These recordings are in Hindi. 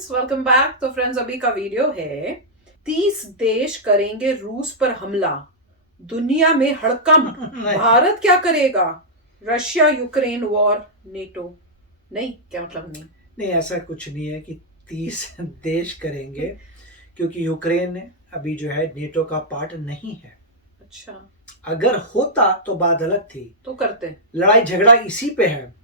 Friends, welcome back. तो फ्रेंड्स, अभी का वीडियो है 30 देश करेंगे रूस पर हमला, दुनिया में हड़कंप। भारत क्या करेगा? Russia Ukraine war, NATO. नहीं, क्या मतलब? नहीं नहीं, ऐसा कुछ नहीं है कि 30 देश करेंगे, क्योंकि यूक्रेन अभी जो है नेटो का पार्ट नहीं है। अच्छा, अगर होता तो बात अलग थी, तो करते। लड़ाई झगड़ा इसी पे है।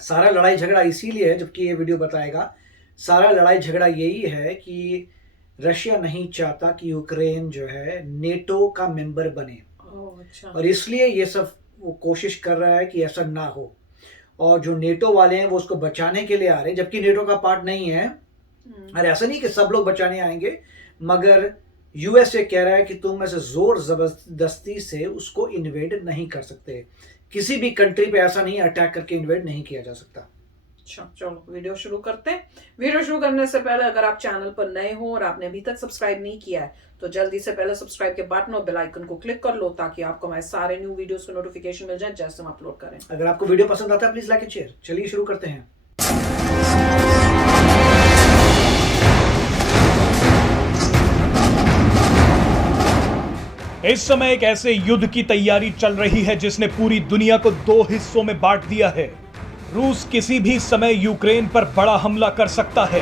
सारा लड़ाई झगड़ा इसीलिए है, जबकि ये वीडियो बताएगा सारा लड़ाई झगड़ा यही है कि रशिया नहीं चाहता कि यूक्रेन जो है नेटो का मेंबर बने। अच्छा। और इसलिए ये सब वो कोशिश कर रहा है कि ऐसा ना हो। और जो नेटो वाले हैं वो उसको बचाने के लिए आ रहे हैं, जबकि नेटो का पार्ट नहीं है। और ऐसा नहीं कि सब लोग बचाने आएंगे, मगर यूएसए कह रहा है कि तुम ऐसे जोर जबरदस्ती से उसको इन्वेड नहीं कर सकते। किसी भी कंट्री पे ऐसा नहीं अटैक करके इन्वेड नहीं किया जा सकता। अच्छा, चलो वीडियो शुरू करते हैं। वीडियो शुरू करने से पहले अगर आप चैनल पर नए हो और आपने अभी तक सब्सक्राइब नहीं किया है तो जल्दी से पहले सब्सक्राइब के बटन और बेल आइकन को क्लिक कर लो, ताकि आपको हमारे सारे न्यू वीडियोस के नोटिफिकेशन मिल जाए जैसे हम अपलोड करें। अगर आपको वीडियो पसंद आता है प्लीज लाइक एंड शेयर। चलिए शुरू करते हैं। इस समय एक ऐसे युद्ध की तैयारी चल रही है जिसने पूरी दुनिया को दो हिस्सों में बांट दिया है। रूस किसी भी समय यूक्रेन पर बड़ा हमला कर सकता है।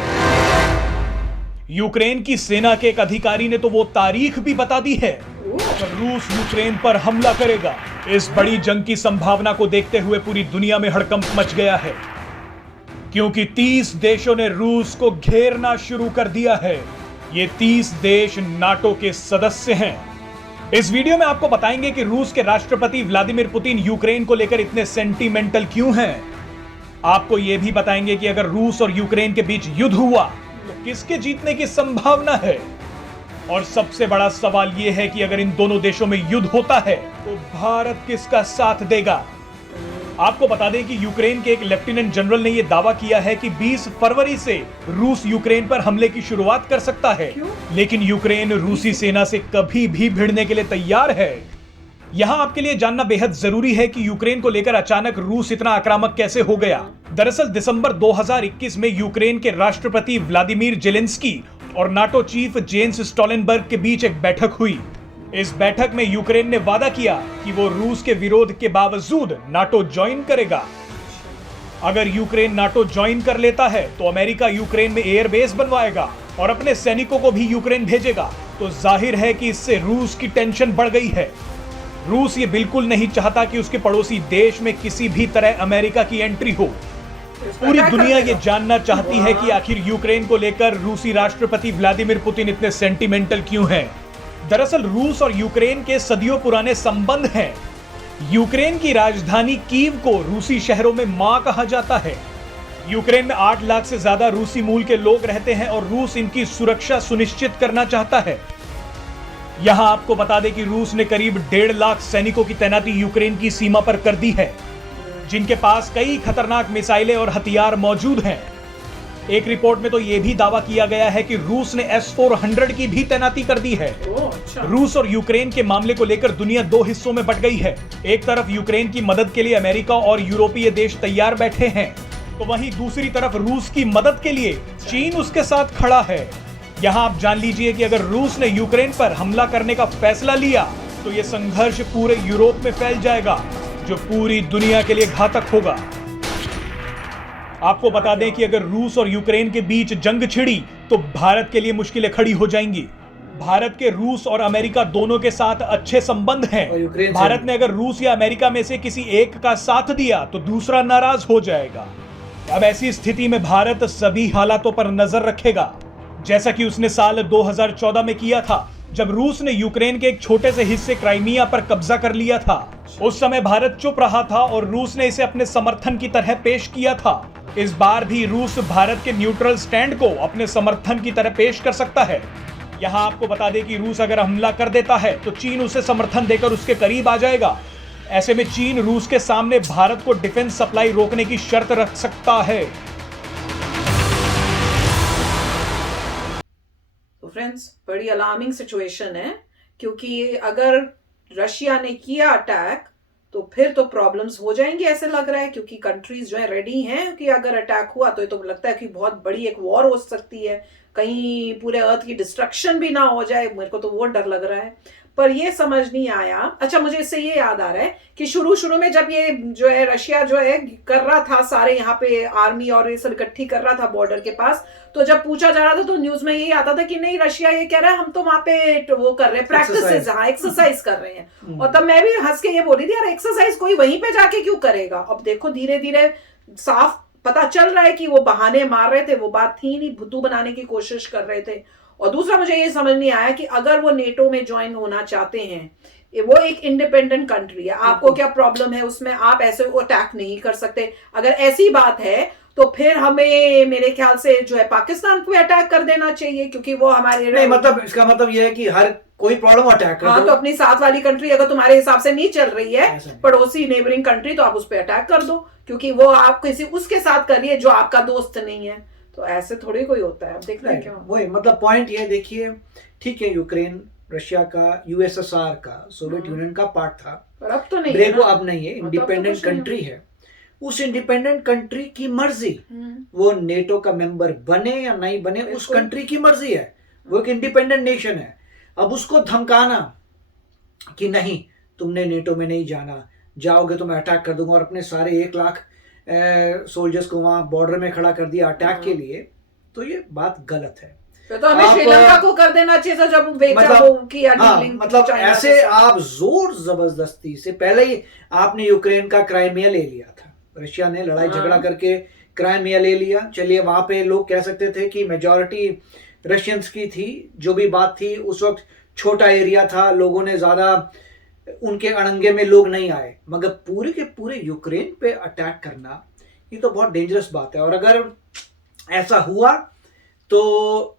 यूक्रेन की सेना के एक अधिकारी ने तो वो तारीख भी बता दी है जब रूस यूक्रेन पर हमला करेगा। इस बड़ी जंग की संभावना को देखते हुए पूरी दुनिया में हड़कंप मच गया है, क्योंकि 30 देशों ने रूस को घेरना शुरू कर दिया है। ये 30 देश नाटो के सदस्य हैं। इस वीडियो में आपको बताएंगे कि रूस के राष्ट्रपति व्लादिमीर पुतिन यूक्रेन को लेकर इतने सेंटीमेंटल क्यों हैं। आपको यह भी बताएंगे कि अगर रूस और यूक्रेन के बीच युद्ध हुआ तो किसके जीतने की संभावना है। और सबसे बड़ा सवाल यह है कि अगर इन दोनों देशों में युद्ध होता है तो भारत किसका साथ देगा। आपको बता दें कि यूक्रेन के एक लेफ्टिनेंट जनरल ने यह दावा किया है कि 20 फरवरी से रूस यूक्रेन पर हमले की शुरुआत कर सकता है। लेकिन यूक्रेन रूसी सेना से कभी भी भिड़ने के लिए तैयार है। यहां आपके लिए जानना बेहद जरूरी है कि यूक्रेन को लेकर अचानक रूस इतना आक्रामक कैसे हो गया। दरअसल दिसंबर 2021 में यूक्रेन के राष्ट्रपति व्लादिमीर जेलेंस्की और नाटो चीफ जेन्स स्टोलनबर्ग के बीच एक बैठक हुई। इस बैठक में यूक्रेन ने वादा किया कि वो रूस के विरोध के बावजूद नाटो ज्वाइन करेगा। अगर यूक्रेन नाटो ज्वाइन कर लेता है तो अमेरिका यूक्रेन में एयरबेस बनवाएगा और अपने सैनिकों को भी यूक्रेन भेजेगा। तो जाहिर है कि इससे रूस की टेंशन बढ़ गई है। रूस ये बिल्कुल नहीं चाहता कि उसके पड़ोसी देश में किसी भी तरह अमेरिका की एंट्री हो। पूरी दुनिया ये जानना चाहती है कि आखिर यूक्रेन को लेकर रूसी राष्ट्रपति व्लादिमीर पुतिन इतने सेंटिमेंटल क्यों हैं। दरअसल रूस और यूक्रेन के सदियों पुराने संबंध हैं। यूक्रेन की राजधानी कीव को रूसी शहरों में मां कहा जाता है। यूक्रेन में 8 लाख से ज्यादा रूसी मूल के लोग रहते हैं और रूस इनकी सुरक्षा सुनिश्चित करना चाहता है। यहां आपको बता दें कि रूस ने करीब 1.5 लाख सैनिकों की तैनाती यूक्रेन की सीमा पर कर दी है, जिनके पास कई खतरनाक मिसाइलें और हथियार मौजूद हैं। एक रिपोर्ट में तो यह भी दावा किया गया है कि रूस ने S-400 की भी तैनाती कर दी है। रूस और यूक्रेन के मामले को लेकर दुनिया दो हिस्सों में बट गई है। एक तरफ यूक्रेन की मदद के लिए अमेरिका और यूरोपीय देश तैयार बैठे हैं, तो वहीं दूसरी तरफ रूस की मदद के लिए चीन उसके साथ खड़ा है। यहां आप जान लीजिए कि अगर रूस ने यूक्रेन पर हमला करने का फैसला लिया तो यह संघर्ष पूरे यूरोप में फैल जाएगा, जो पूरी दुनिया के लिए घातक होगा। आपको बता दें कि अगर रूस और यूक्रेन के बीच जंग छिड़ी तो भारत के लिए मुश्किलें खड़ी हो जाएंगी। भारत के रूस और अमेरिका दोनों के साथ अच्छे संबंध हैं। भारत ने अगर रूस या अमेरिका में से किसी एक का साथ दिया तो दूसरा नाराज हो जाएगा। अब ऐसी स्थिति में भारत सभी हालातों पर नजर रखेगा, जैसा कि उसने साल 2014 में किया था, जब रूस ने यूक्रेन के एक छोटे से हिस्से क्राइमिया पर कब्जा कर लिया था। उस समय भारत चुप रहा था और रूस ने इसे अपने समर्थन की तरह पेश किया था। इस बार भी रूस भारत के न्यूट्रल स्टैंड को अपने समर्थन की तरह पेश कर सकता है। यहां आपको बता दें कि रूस अगर हमला कर देता है तो चीन उसे समर्थन देकर उसके करीब आ जाएगा। ऐसे में चीन रूस के सामने भारत को डिफेंस सप्लाई रोकने की शर्त रख सकता है। तो फ्रेंड्स, बड़ी अलार्मिंग सिचुएशन है, क्योंकि अगर रशिया ने किया अटैक तो फिर तो प्रॉब्लम्स हो जाएंगी ऐसे लग रहा है, क्योंकि कंट्रीज जो है रेडी हैं कि अगर अटैक हुआ तो लगता है कि बहुत बड़ी एक वॉर हो सकती है, कहीं पूरे अर्थ की डिस्ट्रक्शन भी ना हो जाए, मेरे को तो वो डर लग रहा है। पर ये समझ नहीं आया। अच्छा, मुझे इससे ये याद आ रहा है कि शुरू में जब ये जो है रशिया जो है कर रहा था सारे यहाँ पे आर्मी और ये सब इकट्ठी कर रहा था बॉर्डर के पास, तो जब पूछा जा रहा था तो न्यूज में यही आता था कि नहीं, रशिया ये कह रहा है हम तो वहां पे वो कर रहे हैं, प्रैक्टिस, हाँ एक्सरसाइज कर रहे हैं। और तब मैं भी हंस के ये बोल रही थी यार एक्सरसाइज कोई वहीं पे जाके क्यों करेगा। अब देखो धीरे धीरे साफ पता चल रहा है कि वो बहाने मार रहे थे, वो बात थी नहीं, भुतू बनाने की कोशिश कर रहे थे। और दूसरा मुझे ये समझ नहीं आया कि अगर वो नेटो में ज्वाइन होना चाहते हैं, वो एक इंडिपेंडेंट कंट्री है, आपको क्या प्रॉब्लम है उसमें, आप ऐसे अटैक नहीं कर सकते। अगर ऐसी बात है तो फिर हमें मेरे ख्याल से जो है पाकिस्तान पे अटैक कर देना चाहिए, क्योंकि वो हमारे नहीं, मतलब इसका मतलब ये है कि हर कोई प्रॉब्लम अटैक कर हाँ, तो अपनी साथ वाली कंट्री अगर तुम्हारे हिसाब से नहीं चल रही है, पड़ोसी नेबरिंग कंट्री, तो आप उस पर अटैक कर दो, क्योंकि वो आप किसी उसके साथ कर रही है जो आपका दोस्त नहीं है। तो ऐसे थोड़ी कोई होता है। अब देखना है क्यों वही, मतलब पॉइंट ये देखिए, ठीक है यूक्रेन रशिया का, यूएसएसआर का, सोवियत यूनियन का पार्ट था, पर अब तो नहीं ब्रेक है, अब नहीं है, इंडिपेंडेंट कंट्री है। उस इंडिपेंडेंट कंट्री की मर्जी, वो नेटो का मेंबर बने या नहीं बने, उस कंट्री की मर्जी है, वो एक इंडिपेंडेंट नेशन है। अब उसको धमकाना कि नहीं तुमने नेटो में नहीं जाना, जाओगे तो मैं अटैक कर दूंगा, और अपने सारे 1 लाख सोल्जर्स को वहां बॉर्डर में खड़ा कर दिया अटैक के लिए, तो ये बात गलत है। तो हमें श्रीलंका को कर देना चाहिए जब मतलब ऐसे आप जोर जबरदस्ती से, पहले ही आपने यूक्रेन का क्राइमिया ले लिया था, रशिया ने लड़ाई झगड़ा करके क्राइमिया ले लिया। चलिए वहां पे लोग कह सकते थे कि मेजॉरिटी रशियंस की थी, जो भी बात थी उस वक्त, छोटा एरिया था, लोगों ने ज्यादा उनके अड़ंगे में लोग नहीं आए, मगर पूरे के पूरे यूक्रेन पे अटैक करना ये तो बहुत डेंजरस बात है। और अगर ऐसा हुआ तो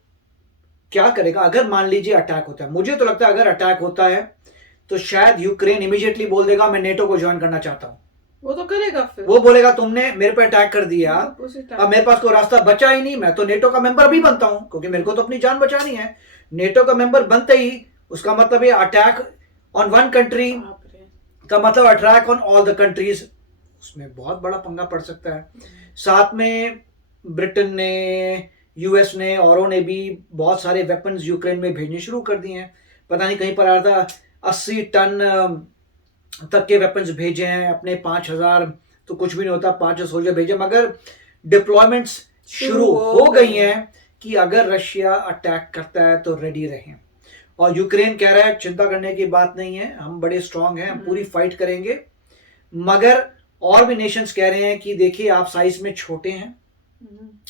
क्या करेगा, अगर मान लीजिए अटैक होता है, मुझे तो लगता है अगर अटैक होता है तो शायद यूक्रेन इमीडिएटली बोल देगा मैं नेटो को ज्वाइन करना चाहता हूं। वो तो करेगा, फिर वो बोलेगा तुमने मेरे पे अटैक कर दिया, अब मेरे पास कोई रास्ता बचा ही नहीं, मैं तो नेटो का मेंबर भी बनता हूं, क्योंकि मेरे को तो अपनी जान बचानी है। नेटो का मेंबर बनते ही उसका मतलब ये अटैक ऑन वन कंट्री का मतलब attack on all the countries, उसमें बहुत बड़ा पंगा पड़ सकता है। साथ में ब्रिटेन ने, यूएस ने, औरों ने भी बहुत सारे वेपन्स यूक्रेन में भेजने शुरू कर दिए हैं। पता नहीं कहीं पर आ रहा था 80 टन तक के वेपन्स भेजे हैं, अपने 5000 तो कुछ भी नहीं होता, 500 सोल्जर भेजे, मगर डिप्लॉयमेंट्स शुरू हो गई हैं कि अगर रशिया अटैक करता है तो रेडी रहें। और यूक्रेन कह रहा है चिंता करने की बात नहीं है, हम बड़े स्ट्रांग हैं, हम पूरी फाइट करेंगे। मगर और भी नेशंस कह रहे हैं कि देखिए आप साइज में छोटे हैं,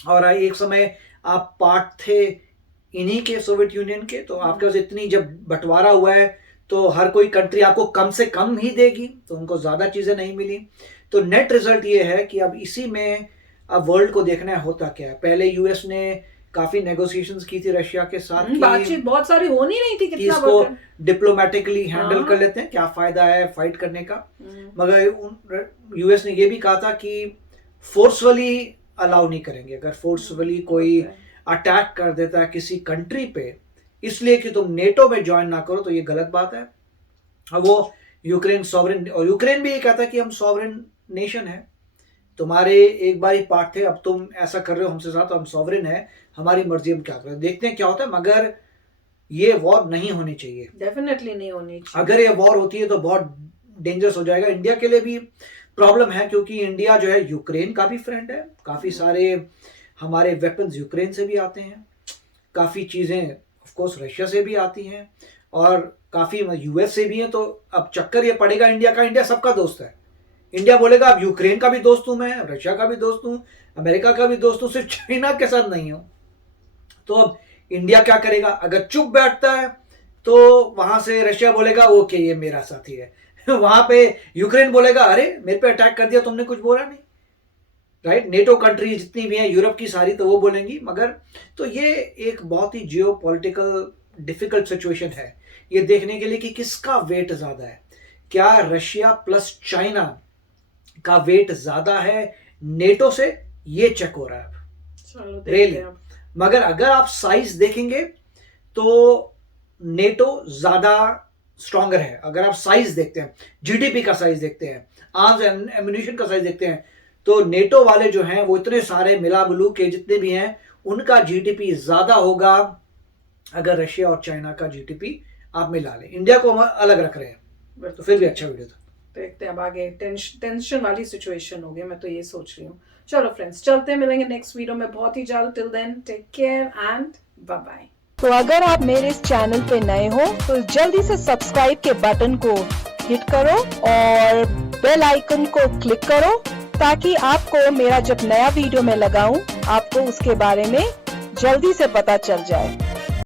और एक समय आप पार्ट थे इन्हीं के, सोवियत यूनियन के, तो आपके पास इतनी जब बंटवारा हुआ है तो हर कोई कंट्री आपको कम से कम ही देगी, तो उनको ज्यादा चीजें नहीं मिली। तो नेट रिजल्ट ये है कि अब इसी में अब वर्ल्ड को देखना है होता क्या है। पहले यूएस ने काफी नेगोशिएशंस की थी रशिया के साथ, बातचीत बहुत सारी हो नहीं रही थी, कितना इसको डिप्लोमेटिकली हैंडल कर लेते हैं, क्या फायदा है फाइट करने का। मगर यूएस ने ये भी कहा था कि फोर्सफुली अलाउ नहीं करेंगे, अगर फोर्सफुली कोई अटैक कर देता है किसी कंट्री पे इसलिए कि तुम नेटो में ज्वाइन ना करो, तो ये गलत बात है। अब वो यूक्रेन सॉवरेन, और यूक्रेन भी ये कहता है कि हम सॉवरेन नेशन है, तुम्हारे एक बार ही पार्ट थे, अब तुम ऐसा कर रहे हो हमसे साथ, तो हम सॉवरेन है, हमारी मर्जी हम क्या करें, देखते हैं क्या होता है। मगर ये वॉर नहीं होनी चाहिए, डेफिनेटली नहीं होनी चाहिए। अगर ये वॉर होती है तो बहुत डेंजरस हो जाएगा, इंडिया के लिए भी प्रॉब्लम है, क्योंकि इंडिया जो है यूक्रेन का भी फ्रेंड है, काफी सारे हमारे वेपन्स यूक्रेन से भी आते हैं, काफी चीजें ऑफ कोर्स रशिया से भी आती हैं, और काफी यूएस से भी हैं। तो अब चक्कर ये पड़ेगा इंडिया का, इंडिया सबका दोस्त है, इंडिया बोलेगा अब यूक्रेन का भी दोस्त हूं मैं, रशिया का भी दोस्त हूं, अमेरिका का भी दोस्त हूं, सिर्फ चाइना के साथ नहीं हूं। तो अब इंडिया क्या करेगा, अगर चुप बैठता है तो वहां से रशिया बोलेगा ओके ये मेरा साथी है वहां पे यूक्रेन बोलेगा अरे मेरे पे अटैक कर दिया तुमने कुछ बोला नहीं, राइट। नेटो कंट्री जितनी भी हैं यूरोप की सारी, तो वो बोलेंगी। मगर तो ये एक बहुत ही जियोपॉलिटिकल डिफिकल्ट सिचुएशन है, ये देखने के लिए कि किसका वेट ज्यादा है, क्या रशिया प्लस चाइना का वेट ज्यादा है नेटो से, ये चेक हो रहा है रियली। मगर अगर आप साइज देखेंगे तो नेटो ज्यादा स्ट्रॉन्गर है। अगर आप साइज देखते हैं, जीडीपी का साइज देखते हैं, आर्म्स एंड एम्यूनिशन का साइज देखते हैं, तो नेटो वाले जो हैं वो इतने सारे मिला मिलू के जितने भी हैं उनका जीडीपी ज्यादा होगा अगर रशिया और चाइना का जीडीपी आप मिला लें। इंडिया को हम अलग रख रहे हैं, तो फिर भी अच्छा वीडियो था। देखते हैं अब आगे। टेंशन वाली सिचुएशन हो गई, मैं तो ये सोच रही हूँ। चलो फ्रेंड्स, चलते हैं, मिलेंगे नेक्स्ट वीडियो में बहुत ही जल्द। Till then take care and bye bye. तो अगर आप मेरे इस चैनल पे नए हो तो जल्दी से सब्सक्राइब के बटन को हिट करो और बेल आइकन को क्लिक करो ताकि आपको मेरा जब नया वीडियो मैं लगाऊं आपको उसके बारे में जल्दी से पता चल जाए।